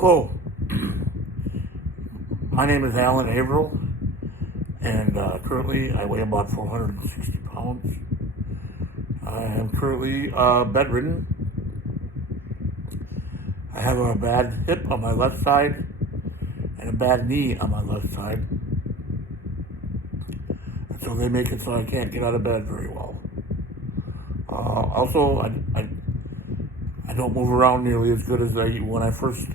Hello, my name is Alan Averill, and currently I weigh about 460 pounds. I am currently bedridden. I have a bad hip on my left side and a bad knee on my left side. And so they make it so I can't get out of bed very well. Also, I don't move around nearly as good as when I first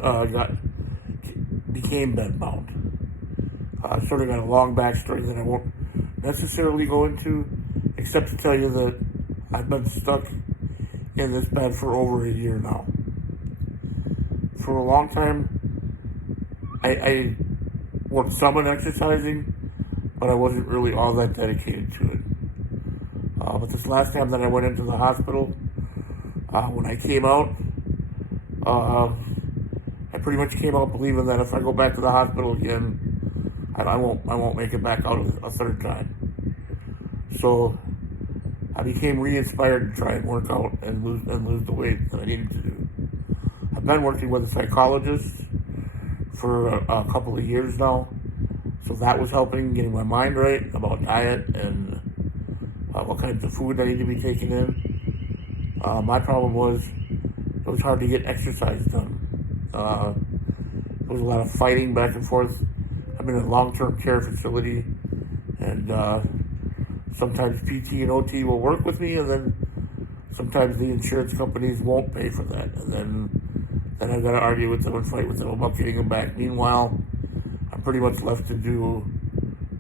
became bedbound. I sort of got a long backstory that I won't necessarily go into, except to tell you that I've been stuck in this bed for over a year now. For a long time, I worked some in exercising, but I wasn't really all that dedicated to it. But this last time that I went into the hospital, when I came out, I pretty much came out believing that if I go back to the hospital again, I won't make it back out a third time. So I became re-inspired to try and work out and lose the weight that I needed to do. I've been working with a psychologist for a couple of years now, so that was helping getting my mind right about diet and what kinds of food I need to be taking in. My problem was it was hard to get exercise done. There was a lot of fighting back and forth. I'm in a long-term care facility, and sometimes PT and OT will work with me, and then sometimes the insurance companies won't pay for that, and then I've got to argue with them and fight with them about getting them back. Meanwhile, I'm pretty much left to do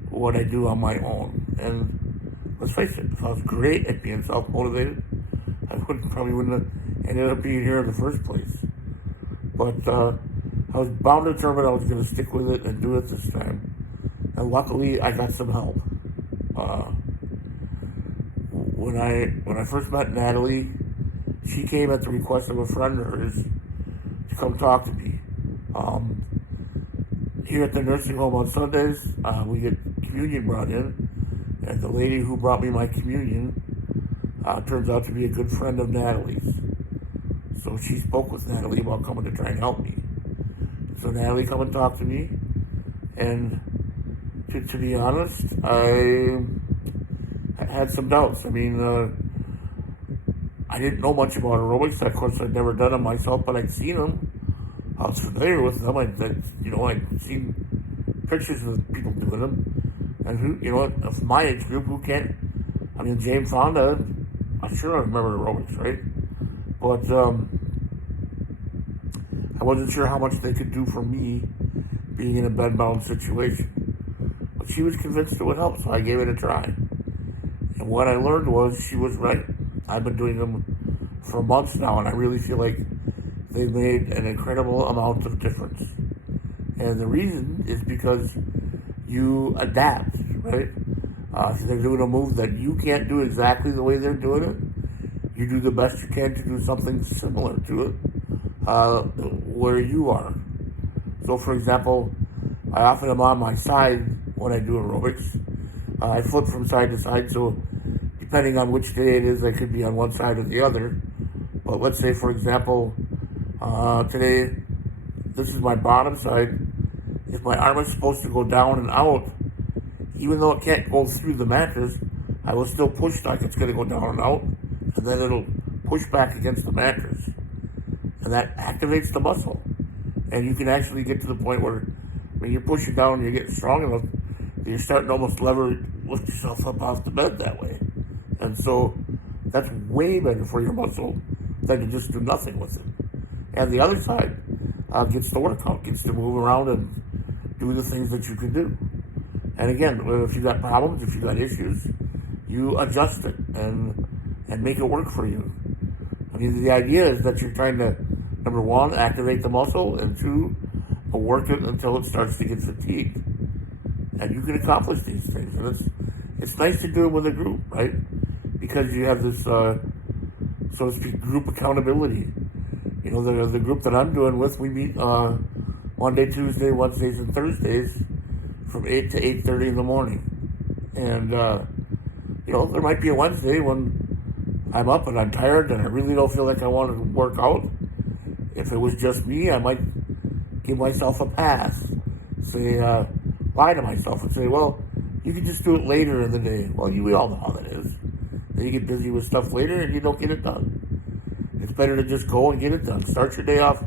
what I do on my own. And let's face it, if I was great at being self-motivated, I probably wouldn't have ended up being here in the first place. But I was bound and determined I was going to stick with it and do it this time. And luckily, I got some help. When I first met Natalie, she came at the request of a friend of hers to come talk to me. Here at the nursing home on Sundays, we get communion brought in, and the lady who brought me my communion turns out to be a good friend of Natalie's. So she spoke with Natalie about coming to try and help me. So Natalie come and talk to me, and to be honest, I had some doubts. I mean, I didn't know much about aerobics. Of course, I'd never done them myself, but I'd seen them. I was familiar with them. I'd seen pictures of people doing them. And of my age group, who can't? I mean, Jane Fonda, I'm sure I remember aerobics, right? But I wasn't sure how much they could do for me being in a bedbound situation. But she was convinced it would help, so I gave it a try. And what I learned was she was right. I've been doing them for months now, and I really feel like they've made an incredible amount of difference. And the reason is because you adapt, right? If they're doing a move that you can't do exactly the way they're doing it, you do the best you can to do something similar to it where you are. So, for example, I often am on my side when I do aerobics. I flip from side to side, so depending on which day it is, I could be on one side or the other. But let's say, for example, today, this is my bottom side. If my arm is supposed to go down and out, even though it can't go through the mattress, I will still push like it's going to go down and out, and then it'll push back against the mattress. And that activates the muscle. And you can actually get to the point where when you're pushing down and you're getting strong enough, you're starting to almost lift yourself up off the bed that way. And so that's way better for your muscle than to just do nothing with it. And the other side gets to work out, gets to move around and do the things that you can do. And again, if you've got problems, if you've got issues, you adjust it and make it work for you. I mean, the idea is that you're trying to, number one, activate the muscle, and two, work it until it starts to get fatigued. And you can accomplish these things. And it's nice to do it with a group, right? Because you have this, so to speak, group accountability. You know, the group that I'm doing with, we meet Monday, Tuesday, Wednesdays, and Thursdays from 8 to 8:30 in the morning. And, there might be a Wednesday when I'm up and I'm tired and I really don't feel like I want to work out. If it was just me, I might give myself a pass. Say, lie to myself and say, well, you can just do it later in the day. Well, we all know how that is. Then you get busy with stuff later and you don't get it done. It's better to just go and get it done. Start your day off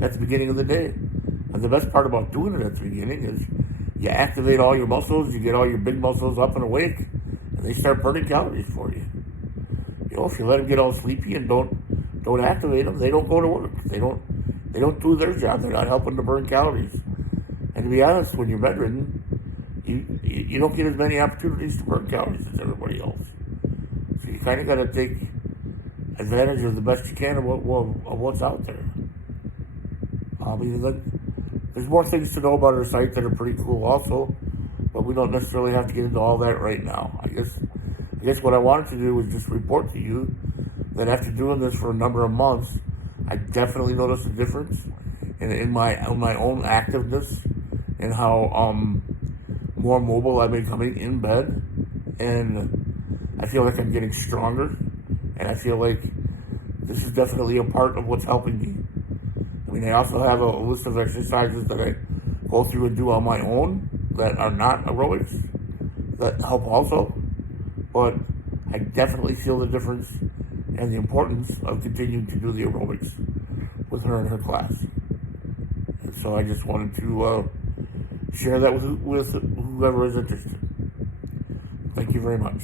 at the beginning of the day. And the best part about doing it at the beginning is you activate all your muscles, you get all your big muscles up and awake, and they start burning calories for you. You know, if you let them get all sleepy and don't activate them, they don't go to work. They don't do their job. They're not helping to burn calories. And to be honest, when you're bedridden, you don't get as many opportunities to burn calories as everybody else. So you kind of got to take advantage of the best you can of what's out there. There's more things to know about our site that are pretty cool also, but we don't necessarily have to get into all that right now. I guess what I wanted to do was just report to you that after doing this for a number of months, I definitely noticed a difference in my own activeness and how more mobile I'm becoming in bed, and I feel like I'm getting stronger, and I feel like this is definitely a part of what's helping me. I mean, I also have a list of exercises that I go through and do on my own that are not aerobics that help also, but I definitely feel the difference and the importance of continuing to do the aerobics with her in her class. And so I just wanted to share that with whoever is interested. Thank you very much.